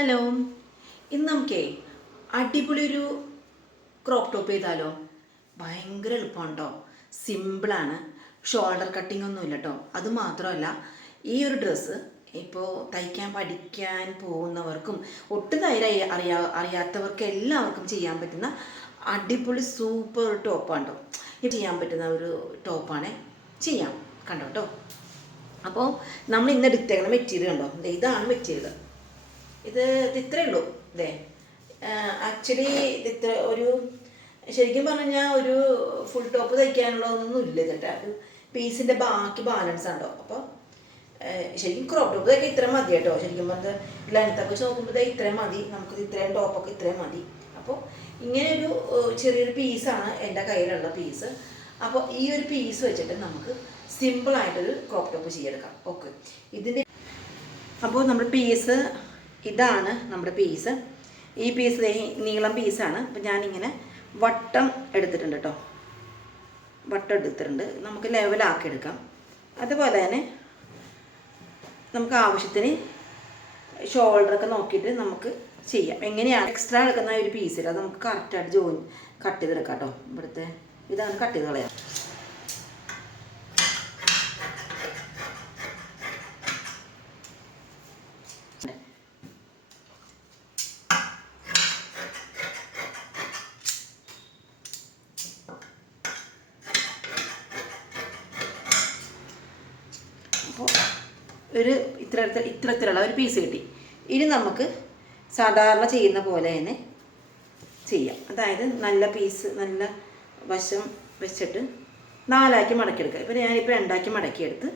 Hello, ഇന്ന് നമുക്കേ അടിപൊളി ഒരു ക്രോപ്പ് ടോപ്പ് ചെയ്താലോ? ഭയങ്കര എളുപ്പമുണ്ടോ, സിമ്പിളാണ്. ഷോൾഡർ കട്ടിംഗ് ഒന്നുമില്ല കേട്ടോ. അതുമാത്രമല്ല, ഈ ഒരു ഡ്രസ്സ് ഇപ്പോൾ തയ്ക്കാൻ പഠിക്കാൻ പോകുന്നവർക്കും ഒട്ടും അറിയാത്തവർക്ക് എല്ലാവർക്കും ചെയ്യാൻ പറ്റുന്ന അടിപൊളി സൂപ്പർ ടോപ്പാണ് കേട്ടോ. ഇത് ചെയ്യാൻ പറ്റുന്ന ഒരു ടോപ്പാണ്. ചെയ്യാം, കണ്ടോ കേട്ടോ. അപ്പോൾ നമ്മൾ ഇന്ന് എടുത്തേക്കുന്ന മെറ്റീരിയൽ കണ്ടോ, ഇതാണ് മെറ്റീരിയൽ. ഇത് ഇത്രയേ ഉള്ളൂ. ഇതേ ആക്ച്വലി ഇത്ര ഒരു ശരിക്കും പറഞ്ഞാൽ ഒരു ഫുൾ ടോപ്പ് തയ്ക്കാനുള്ളതൊന്നും ഇല്ല ചേട്ടാ. ഒരു പീസിൻ്റെ ബാക്കി ബാലൻസ് ഉണ്ടോ. അപ്പോൾ ശരിക്കും ക്രോപ്പ് ടോപ്പ് തയ്ക്കാൻ ഇത്രയും മതി കേട്ടോ. ശരിക്കും പറഞ്ഞാൽ ലെങ്ത്തൊക്കെ നോക്കുമ്പോൾ ഇത്രയും മതി, നമുക്കിത് ഇത്രയും ടോപ്പൊക്കെ ഇത്രയും മതി. അപ്പോൾ ഇങ്ങനെയൊരു ചെറിയൊരു പീസാണ് എൻ്റെ കയ്യിലുള്ള പീസ്. അപ്പോൾ ഈ ഒരു പീസ് വെച്ചിട്ട് നമുക്ക് സിമ്പിളായിട്ടൊരു ക്രോപ്പ് ടോപ്പ് ചെയ്തെടുക്കാം. ഓക്കെ, ഇതിൻ്റെ അപ്പോൾ നമ്മുടെ പീസ് ഇതാണ്. നമ്മുടെ പീസ് ഈ പീസ് നീളം പീസാണ്. അപ്പോൾ ഞാനിങ്ങനെ വട്ടം എടുത്തിട്ടുണ്ട് കേട്ടോ. വട്ടം എടുത്തിട്ടുണ്ട്. നമുക്ക് ലെവലാക്കി എടുക്കാം. അതുപോലെ തന്നെ നമുക്ക് ആവശ്യത്തിന് ഷോൾഡറൊക്കെ നോക്കിയിട്ട് നമുക്ക് ചെയ്യാം. എങ്ങനെയാണ് എക്സ്ട്രാ എടുക്കുന്ന ഒരു പീസിൽ അത് നമുക്ക് കറക്റ്റായിട്ട് കട്ട് ചെയ്തെടുക്കാം കേട്ടോ. ഇവിടുത്തെ ഇതാണ് കട്ട് ചെയ്ത് കളയാം. അപ്പോൾ ഒരു ഇത്തരത്തിലുള്ള ഒരു പീസ് കിട്ടി. ഇനി നമുക്ക് സാധാരണ ചെയ്യുന്ന പോലെ തന്നെ ചെയ്യാം. അതായത് നല്ല പീസ്, നല്ല വശം വെച്ചിട്ട് നാലാക്കി മടക്കിയെടുക്കുക. ഇപ്പോൾ ഞാനിപ്പോൾ രണ്ടാക്കി മടക്കിയെടുത്ത്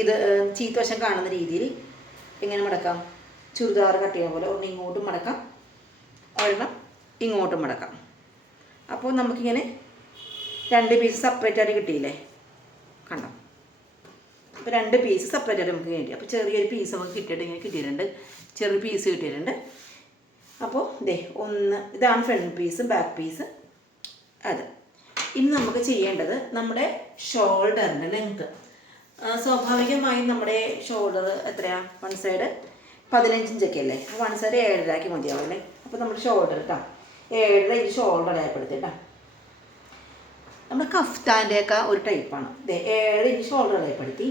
ഇത് ചീത്ത വശം കാണുന്ന രീതിയിൽ എങ്ങനെ മടക്കാം? ചുരിദാർ കട്ട് ചെയ്യുന്ന പോലെ ഒരെണ്ണം ഇങ്ങോട്ടും മടക്കാം, ഒരെണ്ണം ഇങ്ങോട്ടും മടക്കാം. അപ്പോൾ നമുക്കിങ്ങനെ രണ്ട് പീസ് സെപ്പറേറ്റ് ആയിട്ട് കിട്ടിയില്ലേ, കണ്ടോ? അപ്പോൾ രണ്ട് പീസ് സെപ്പറേറ്റ് ആയിട്ട് നമുക്ക് കിട്ടി. അപ്പോൾ ചെറിയൊരു പീസ് നമുക്ക് കിട്ടിയിട്ടുണ്ട്. ചെറിയ പീസ് കിട്ടിയിട്ടുണ്ട്. അപ്പോൾ ഇതാണ് ഫ്രണ്ട് പീസും ബാക്ക് പീസ്. അത് ഇനി നമുക്ക് ചെയ്യേണ്ടത് നമ്മുടെ ഷോൾഡറിൻ്റെ ലെങ്ത്ത്. സ്വാഭാവികമായും നമ്മുടെ ഷോൾഡർ എത്രയാണ്? വൺ സൈഡ് 15 ഇഞ്ചൊക്കെ അല്ലേ. വൺ സൈഡ് 7.5 ആക്കി മതിയാവും അല്ലേ. അപ്പോൾ നമ്മുടെ ഷോൾഡർ കേട്ടോ 7.5 ഇഞ്ച് ഷോൾഡർ അടയാളപ്പെടുത്തി കേട്ടോ. നമ്മുടെ കഫ്താൻ്റെയൊക്കെ ഒരു ടൈപ്പാണ്. 7 ഇഞ്ച് ഷോൾഡർ അടയാളപ്പെടുത്തി.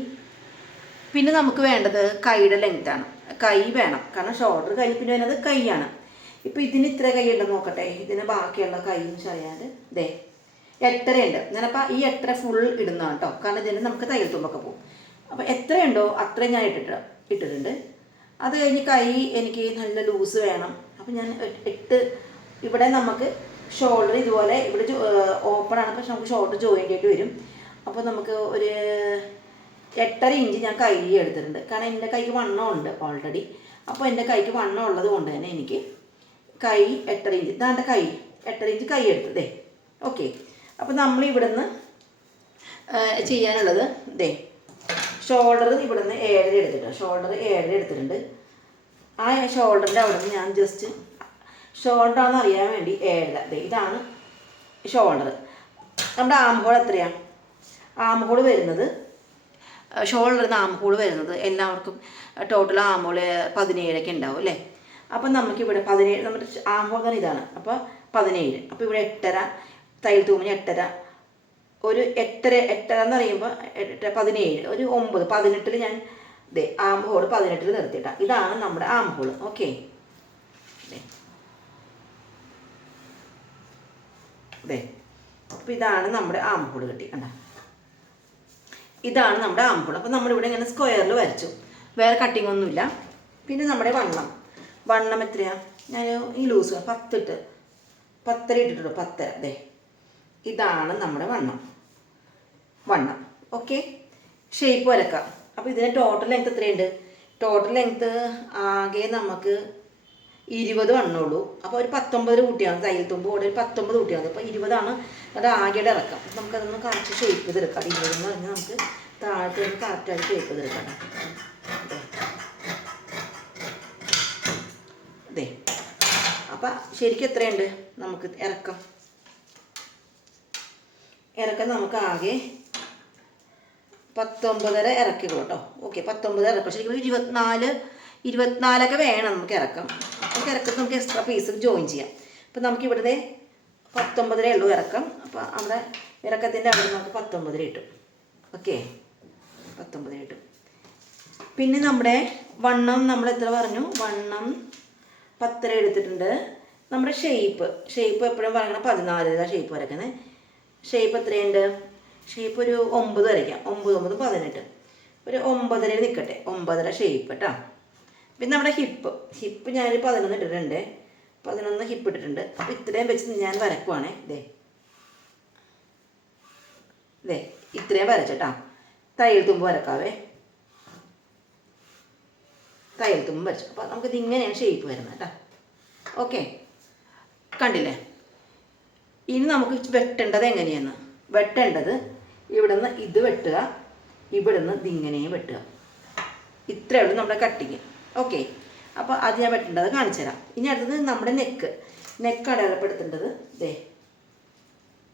പിന്നെ നമുക്ക് വേണ്ടത് കൈയുടെ ലെങ്ത്താണ്. കൈ വേണം, കാരണം ഷോൾഡർ കൈ പിന്നെ വേണ്ടത് കൈയാണ്. ഇപ്പോൾ ഇതിന് ഇത്ര കൈ ഉണ്ടെന്ന് നോക്കട്ടെ. ഇതിന് ബാക്കിയുള്ള കൈയും ചെയ്യാണ്ട് 8.5 ഉണ്ട്. ഞാനപ്പോൾ ഈ 8.5 ഫുൾ ഇടുന്നതാണ് കേട്ടോ, കാരണം ഇതിന് നമുക്ക് തയ്യൽ തുമ്പൊക്കെ പോകും. അപ്പോൾ എത്രയുണ്ടോ അത്രയും ഞാൻ ഇട്ടിട്ടുണ്ട്. അത് കഴിഞ്ഞ് കൈ എനിക്ക് നല്ല ലൂസ് വേണം. അപ്പോൾ ഞാൻ ഇവിടെ നമുക്ക് ഷോൾഡർ ഇതുപോലെ ഇവിടെ ഓപ്പൺ ആണ്, പക്ഷെ നമുക്ക് ഷോൾഡർ ജോയിൻ്റ് ആയിട്ട് വരും. അപ്പോൾ നമുക്ക് ഒരു 8.5 ഇഞ്ച് ഞാൻ കൈ എടുത്തിട്ടുണ്ട്, കാരണം എൻ്റെ കൈക്ക് വണ്ണം ഉണ്ട് ഓൾറെഡി. അപ്പോൾ എൻ്റെ കൈക്ക് വണ്ണം ഉള്ളത് കൊണ്ട് തന്നെ എനിക്ക് കൈ 8.5 ഇഞ്ച് ഇതാണ്ട് കൈ 8.5 ഇഞ്ച് കൈ എടുത്തതേ. ഓക്കെ, അപ്പോൾ നമ്മൾ ഇവിടുന്ന് ചെയ്യാനുള്ളത് ഷോൾഡർ ഇവിടുന്ന് 7.5 എടുത്തിട്ടുണ്ട്. ഷോൾഡർ 7.5 എടുത്തിട്ടുണ്ട്. ആ ഷോൾഡറിൻ്റെ അവിടെ നിന്ന് ഞാൻ ജസ്റ്റ് ഷോൾഡറാണെന്ന് അറിയാൻ വേണ്ടി 7.5 ഇതാണ് ഷോൾഡർ. നമ്മുടെ ആം ഹോൾ എത്രയാണ്? ആം ഹോൾ വരുന്നത് ഷോൾഡറിന് ആം ഹോൾ വരുന്നത് എല്ലാവർക്കും ടോട്ടൽ ആം ഹോൾ 17 ഉണ്ടാവും അല്ലേ. അപ്പം നമുക്കിവിടെ 17 നമ്മുടെ ആം ഹോൾ തന്നെ ഇതാണ്. അപ്പോൾ 17. അപ്പോൾ ഇവിടെ 8.5 തയ്യൽ തൂമിന് 8.5 ഒരു 8.5 എന്ന് പറയുമ്പോൾ 17 ഒരു 9 18 ഞാൻ ആം ഹോൾ 18 നിർത്തിയിട്ടാണ്. ഇതാണ് നമ്മുടെ ആം ഹോൾ. ഓക്കെ, അപ്പോൾ ഇതാണ് നമ്മുടെ ആം ഹോൾ കിട്ടി. കണ്ട, ഇതാണ് നമ്മുടെ ആം ഹോൾ. അപ്പോൾ നമ്മളിവിടെ ഇങ്ങനെ സ്ക്വയറിൽ വരച്ചു, വേറെ കട്ടിങ് ഒന്നുമില്ല. പിന്നെ നമ്മുടെ വണ്ണം എത്രയാണ്? ഞാൻ ഈ ലൂസ് 10 ഇട്ടിട്ടുള്ളൂ. 10. ഇതാണ് നമ്മുടെ വണ്ണം. ഓക്കെ, ഷേപ്പ് വരക്കാം. അപ്പോൾ ഇതിന് ടോട്ടൽ ലെങ്ത്ത് എത്രയുണ്ട്? ടോട്ടൽ ലെങ്ത്ത് ആകെ നമുക്ക് 20 വണ്ണമുള്ളൂ. അപ്പോൾ ഒരു 19 കൂട്ടിയാണ് തയ്യൽ തുമ്പ് കൂടെ ഒരു 19 കൂട്ടിയാണ്. അപ്പോൾ 20 അത് ആകെയുടെ ഇറക്കാം. നമുക്കതൊന്ന് കറക്റ്റ് ഷേപ്പ് ചെയ്തെടുക്കാം. 20 എന്ന് പറഞ്ഞാൽ നമുക്ക് താഴത്തെ ഒന്ന് കറക്റ്റായിട്ട് ഷേപ്പ് ചെയ്തെടുക്കാം. അപ്പം ശരിക്കും എത്രയുണ്ട് നമുക്ക് ഇറക്കം നമുക്ക് ആകെ 19.5 ഇറക്കിക്കോ കേട്ടോ. ഓക്കെ, 19 ഇറക്കാം. ശരിക്കും 24 24 വേണം നമുക്ക് ഇറക്കം. നമുക്ക് ഇറക്കത്തിൽ നമുക്ക് എക്സ്ട്രാ പീസ് ജോയിൻ ചെയ്യാം. അപ്പോൾ നമുക്ക് ഇവിടുത്തെ 19 ഉള്ളൂ ഇറക്കം. അപ്പോൾ അവിടെ ഇറക്കത്തിൻ്റെ അവിടെ നമുക്ക് 19 കിട്ടും. ഓക്കെ, 19 കിട്ടും. പിന്നെ നമ്മുടെ വണ്ണം നമ്മൾ എത്ര പറഞ്ഞു? വണ്ണം 10 എടുത്തിട്ടുണ്ട്. നമ്മുടെ ഷേപ്പ് എപ്പോഴും പറയണം 14 ഷേപ്പ് വരയ്ക്കുന്നത്. ഷേപ്പ് എത്രയുണ്ട്? ഷേപ്പ് ഒരു 9 വരയ്ക്കാം. 9, 9, 18. ഒരു 9 നിൽക്കട്ടെ. 9 ഷേപ്പ് കേട്ടോ. പിന്നെ നമ്മുടെ ഹിപ്പ് ഞാനൊരു 11 ഇട്ടിട്ടുണ്ട്. 11 ഹിപ്പ് ഇട്ടിട്ടുണ്ട്. അപ്പോൾ ഇത്രയും വെച്ച് ഞാൻ വരക്കുവാണേ. ഇത്രയും വരച്ചേട്ടാ. തയ്യൽ തുമ്പ് വരക്കാവേ. തയ്യൽ തുമ്പ് വരച്ചു. അപ്പോൾ നമുക്കിത് ഇങ്ങനെയാണ് ഷേപ്പ് വരുന്നത് കേട്ടോ. ഓക്കെ, കണ്ടില്ലേ? ഇനി നമുക്ക് വെട്ടേണ്ടത് എങ്ങനെയാണ്? വെട്ടേണ്ടത് ഇവിടുന്ന് ഇത് വെട്ടുക, ഇവിടുന്ന് ഇതിങ്ങനെയും വെട്ടുക. ഇത്രയേ ഉള്ളൂ നമ്മുടെ കട്ടിങ്. ഓക്കെ, അപ്പോൾ അത് ഞാൻ വെട്ടേണ്ടത് കാണിച്ചു തരാം. ഇനി അടുത്തത് നമ്മുടെ നെക്ക് അടയാളപ്പെടുത്തേണ്ടത്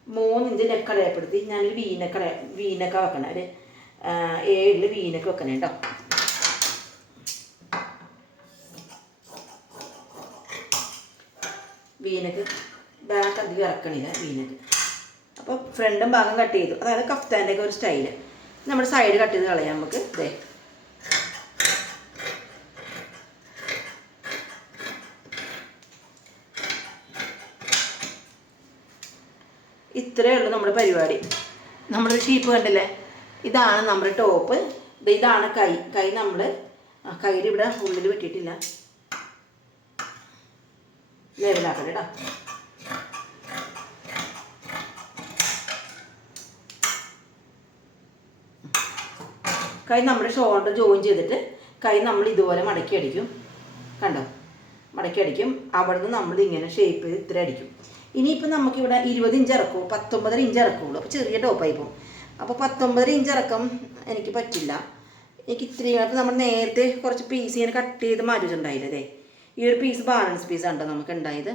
3 ഇഞ്ച് നെക്ക് അടയാളപ്പെടുത്തി ഞാനൊരു വീനക്ക വെക്കണം. ഒരു 7 വീനക്ക് വെക്കണേ കേട്ടോ. വീനക്ക് ബാക്ക് അധികം ഇറക്കണില്ല വീനക്ക്. അപ്പോൾ ഫ്രണ്ടും ഭാഗം കട്ട് ചെയ്തു. അതായത് കഫ്താൻ്റെയൊക്കെ ഒരു സ്റ്റൈല്. നമ്മുടെ സൈഡ് കട്ട് ചെയ്ത് കളയാം നമുക്ക്. ഇത്രയേ ഉള്ളൂ നമ്മുടെ പരിപാടി. നമ്മുടെ ഷേപ്പ് കണ്ടില്ലേ? ഇതാണ് നമ്മുടെ ടോപ്പ്. ഇതാണ് കൈ നമ്മൾ കയ്യിൽ ഇവിടെ ഉള്ളിൽ വെട്ടിയിട്ടില്ല. ലെവലാക്കട്ടെ കേട്ടോ. കൈ നമ്മുടെ ഷോൾഡർ ജോയിൻ ചെയ്തിട്ട് കൈ നമ്മൾ ഇതുപോലെ മടക്കി അടിക്കും. കണ്ടോ? മടക്കി അടിക്കും. അവിടെ നിന്ന് നമ്മൾ ഇങ്ങനെ ഷേപ്പ് ചെയ്ത് ഇത്ര അടിക്കും. ഇനിയിപ്പോൾ നമുക്കിവിടെ 20 ഇഞ്ച് ഇറക്കും, 19 ഇഞ്ച് ഇറക്കുള്ളൂ. അപ്പോൾ ചെറിയ ടോപ്പായി പോകും. അപ്പോൾ 19 ഇഞ്ച് ഇറക്കം എനിക്ക് പറ്റില്ല. എനിക്ക് ഇത്രയും. അപ്പോൾ നമ്മൾ നേരത്തെ കുറച്ച് പീസ് ഇങ്ങനെ കട്ട് ചെയ്ത് മാറ്റി വെച്ചിട്ടുണ്ടായില്ലേ? ഈ ഒരു പീസ് ബാലൻസ് പീസ് ഉണ്ടോ നമുക്ക് ഉണ്ടായത്.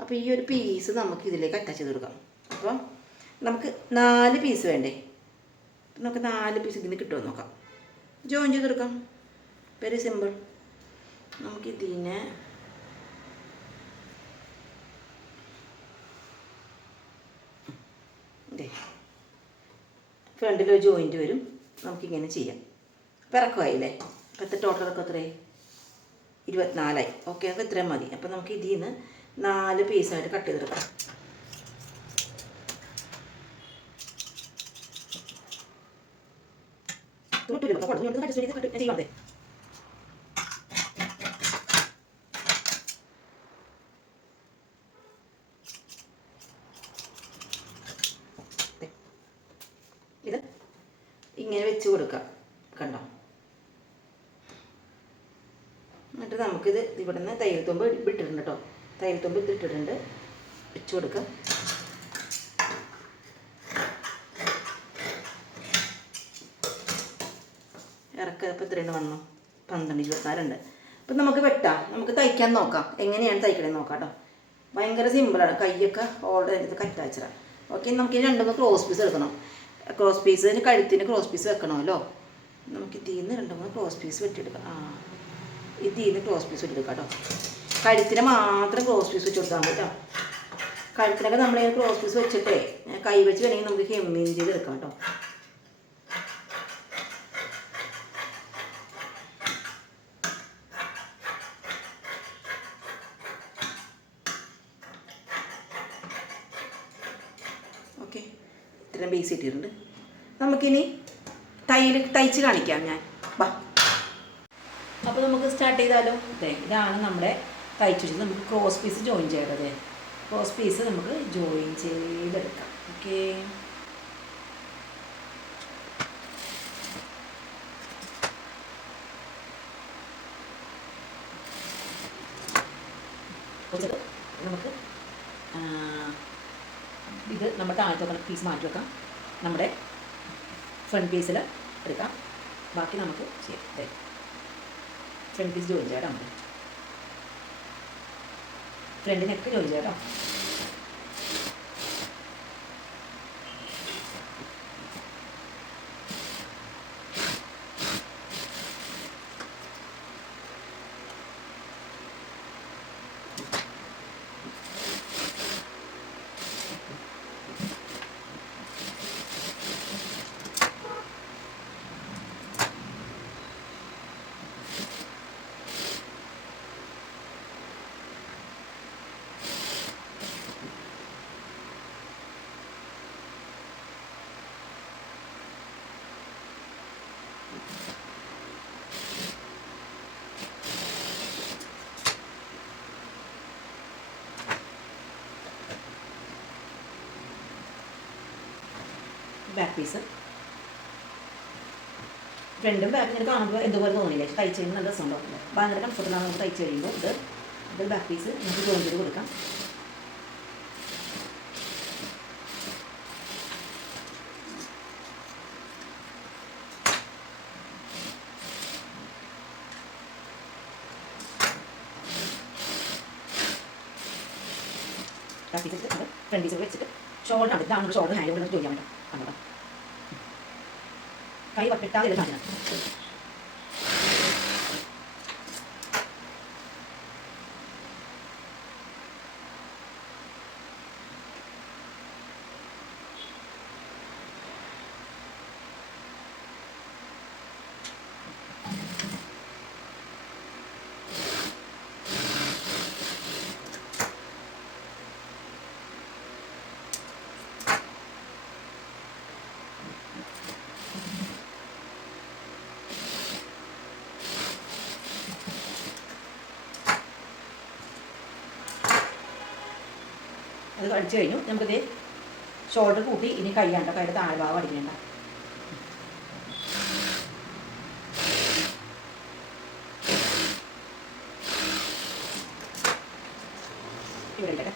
അപ്പോൾ ഈ ഒരു പീസ് നമുക്ക് ഇതിലേക്ക് അറ്റാച്ച് ചെയ്ത് കൊടുക്കാം. അപ്പം നമുക്ക് 4 പീസ് വേണ്ടേ? നമുക്ക് 4 പീസ് ഇതിന് കിട്ടുമോ നോക്കാം. ജോയിൻ ചെയ്ത് കൊടുക്കാം. Very simple. നമുക്കിതിനെ ഫ്രണ്ടിലൊരു ജോയിൻറ്റ് വരും. നമുക്കിങ്ങനെ ചെയ്യാം. അപ്പോൾ ഇറക്കമായില്ലേ? ഇപ്പോഴത്തെ ടോട്ടൽ ഇറക്കം എത്രയായി? 24. ഓക്കെ, അപ്പോൾ ഇത്രയും മതി. അപ്പോൾ നമുക്ക് ഇതിൽ നിന്ന് 4 പീസായിട്ട് കട്ട് ചെയ്തെടുക്കാം. ഇത് ഇങ്ങനെ വെച്ച് കൊടുക്കാം. കണ്ടോ? എന്നിട്ട് നമുക്കിത് ഇവിടെ നിന്ന് തയ്യൽ തുമ്പ് ഇട്ടിട്ടുണ്ട് കേട്ടോ. തയ്യൽ തുമ്പ് ഇട്ടിട്ടുണ്ട്. വെച്ച് കൊടുക്കാം. ഇറക്കപ്പോൾ എത്രയാണ് വന്നു? 12, 24 ഉണ്ട്. അപ്പം നമുക്ക് വെട്ടാം. നമുക്ക് തയ്ക്കാൻ നോക്കാം. എങ്ങനെയാണ് തയ്ക്കണേ നോക്കാം കേട്ടോ. ഭയങ്കര സിമ്പിളാണ്. കൈയൊക്കെ ഓൾറെഡി ഇത് കറ്റാച്ചതാണ്. ഓക്കെ, നമുക്ക് ഇനി 2 ക്രോസ് പീസ് എടുക്കണം. ക്രോസ് പീസിന് കഴുത്തിന് ക്രോസ് പീസ് വെക്കണമല്ലോ. നമുക്ക് ഇതിൽ നിന്ന് 2 ക്രോസ് പീസ് വെട്ടിയെടുക്കാം. ഇതിൽ നിന്ന് ക്രോസ് പീസ് വെട്ടിയെടുക്കാം കേട്ടോ. കഴുത്തിന് മാത്രം ക്രോസ് പീസ് വെച്ച് കൊടുക്കാൻ കേട്ടോ. കഴുത്തിനൊക്കെ നമ്മളിങ്ങനെ ക്രോസ് പീസ് വെച്ചിട്ടേ കൈ വെച്ച് വേണമെങ്കിൽ നമുക്ക് ഹെമ്മിങ് ചെയ്തെടുക്കാം കേട്ടോ. ഓക്കെ, ഇത്രയും ബേസ് ഇട്ടിട്ടുണ്ട്. നമുക്കിനി തയ്ച്ച് കാണിക്കാം ഞാൻ. വാ. അപ്പോൾ നമുക്ക് സ്റ്റാർട്ട് ചെയ്താലോ. ഇതാണ് നമ്മുടെ തയ്ച്ചു വെച്ചത്. നമുക്ക് ക്രോസ് പീസ് ജോയിൻ ചെയ്യേണ്ടത്. ക്രോസ് പീസ് നമുക്ക് ജോയിൻ ചെയ്തെടുക്കാം. ഓക്കെ, നമുക്ക് ഇത് നമ്മുടെ താഴത്തെ പീസ് മാറ്റി വെക്കാം. നമ്മുടെ ഫ്രണ്ട് പീസിൽ എടുക്കാം. ബാക്കി നമുക്ക് ചെയ്യാം. ഫ്രണ്ട് പീസ് ജോയിൻ ചെയ്യാം. നമുക്ക് ഫ്രണ്ട് നെക്ക് ജോയിൻ ചെയ്യാം. Back piece. ഫ്രണ്ടും ബാക്ക് ഇങ്ങനെ കാണുമ്പോൾ എന്തുപോലെ തോന്നില്ലേ, തയ്ച്ച് കഴിയുമ്പോൾ നല്ല രസം ഉണ്ടാവില്ല, ഭയങ്കര കംഫർട്ടബിളാണ് നമുക്ക് തയ്ച്ച് കഴിയുമ്പോൾ. ഇത് ബാക്ക് പീസ് നമുക്ക് ജോയിൻ ചെയ്ത് കൊടുക്കാം. ബാക്ക് പീസ് വെച്ചിട്ട് ഫ്രണ്ട് പീസ് വെച്ചിട്ട് ഷോൾഡർ ആണ്, ഇതാണ് ഷോൾഡർ ഹാൻഡ് കൊണ്ട് ജോയിൻ ചെയ്യാൻ വേണ്ട. അങ്ങോട്ട് കൈ വട്ടിട്ടാതെ ഇത് കാണിക്കണം. അത് അടിച്ചു കഴിഞ്ഞു. നമുക്കിത് ഷോൾഡർ കൂട്ടി ഇനി കൈയാണ്ട, കൈയുടെ താഴെ ഭാഗം അടിക്കണ്ട. ഇവിടെ ഉണ്ടല്ലേ.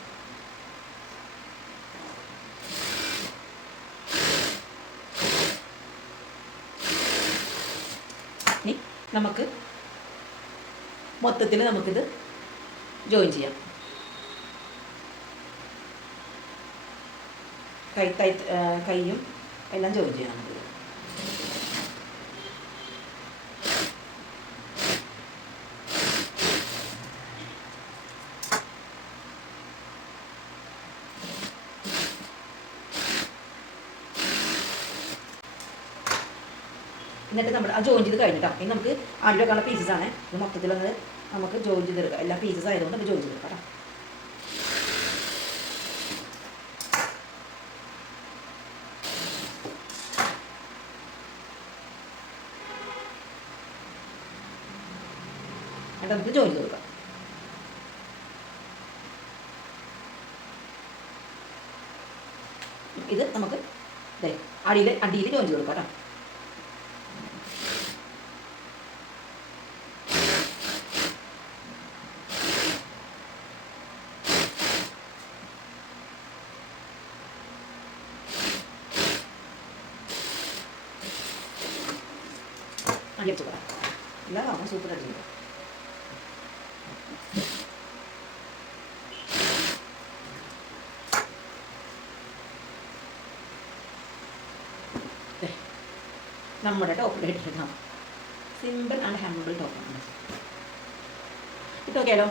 ഇനി നമുക്ക് മൊത്തത്തിൽ നമുക്കിത് ജോയിൻ ചെയ്യാം. കൈയും എല്ലാം ജോയിൻ ചെയ്യണം നമുക്ക്. എന്നിട്ട് നമ്മൾ ആ ജോയിൻ ചെയ്ത് കഴിഞ്ഞിട്ടോ, ഇനി നമുക്ക് ആദ്യമൊക്കെയുള്ള പീസസാണ് ഇത് മൊത്തത്തിലൊന്ന് നമുക്ക് ജോയിൻ ചെയ്തെടുക്കാം. എല്ലാ പീസസ് ആയതുകൊണ്ട് നമുക്ക് ജോയിൻ ചെയ്തെടുക്കാം കേട്ടോ. എന്നിട്ട് നമുക്ക് ജോയിൻ ചെയ്ത് കൊടുക്കാം. ഇത് നമുക്ക് അടിയിൽ ജോയിൻ ചെയ്ത് കൊടുക്കാം കേട്ടോ. അടിച്ചു കൊടുക്കാം. എല്ലാ ഭാഗവും സൂപ്പർ അടിച്ചു. നമ്മുടെ ടോപ്പ് ഇട്ടിട്ടാണ്, സിമ്പിൾ ആൻഡ് ഹമ്പിൾ ടോപ്പാണ്. ഇട്ടോക്കെയാലോ.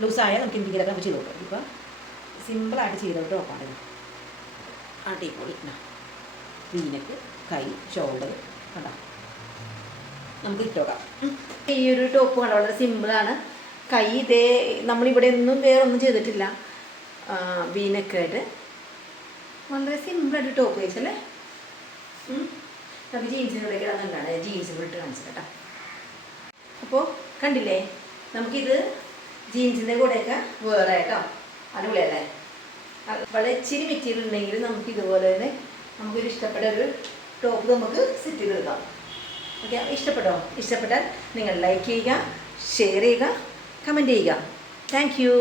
ലൂസായാൽ നമുക്ക് എന്തെങ്കിലുമൊക്കെ നമുക്ക് ചെയ്ത് കൊടുക്കാം. ഇപ്പം സിമ്പിളായിട്ട് ചെയ്ത ടോപ്പാണ്. അടിപൊളി. വീനക്ക് കൈ ഷോൾഡർ കണ്ടോ, നമുക്ക് ഇട്ടോക്കാം. ഈ ഒരു ടോപ്പ് കണ്ടോ, വളരെ സിമ്പിളാണ്. കൈ ഇതേ നമ്മളിവിടെ ഒന്നും വേറെ ഒന്നും ചെയ്തിട്ടില്ല. വീനക്കായിട്ട് വളരെ സിമ്പിളായിട്ട് ടോപ്പ് വെച്ചല്ലേ. നമുക്ക് ജീൻസിൻ്റെ കൂടെ കിടന്നുണ്ടാണ്, ജീൻസിൻ്റെ ഇട്ട് കാണിച്ചത് കേട്ടോ. അപ്പോൾ കണ്ടില്ലേ, നമുക്കിത് ജീൻസിൻ്റെ കൂടെയൊക്കെ വേറെ കേട്ടോ. അടിപൊളിയല്ലേ. വളരെ ഇച്ചിരി മെറ്റീരിയൽ ഉണ്ടെങ്കിൽ നമുക്ക് ഇതുപോലെ തന്നെ നമുക്കൊരു ഇഷ്ടപ്പെട്ട ഒരു ടോപ്പ് നമുക്ക് സെറ്റ് ചെയ്തെടുക്കാം. ഓക്കെ, ഇഷ്ടപ്പെട്ടാൽ നിങ്ങൾ ലൈക്ക് ചെയ്യുക, ഷെയർ ചെയ്യുക, കമൻറ്റ് ചെയ്യുക. Thank you.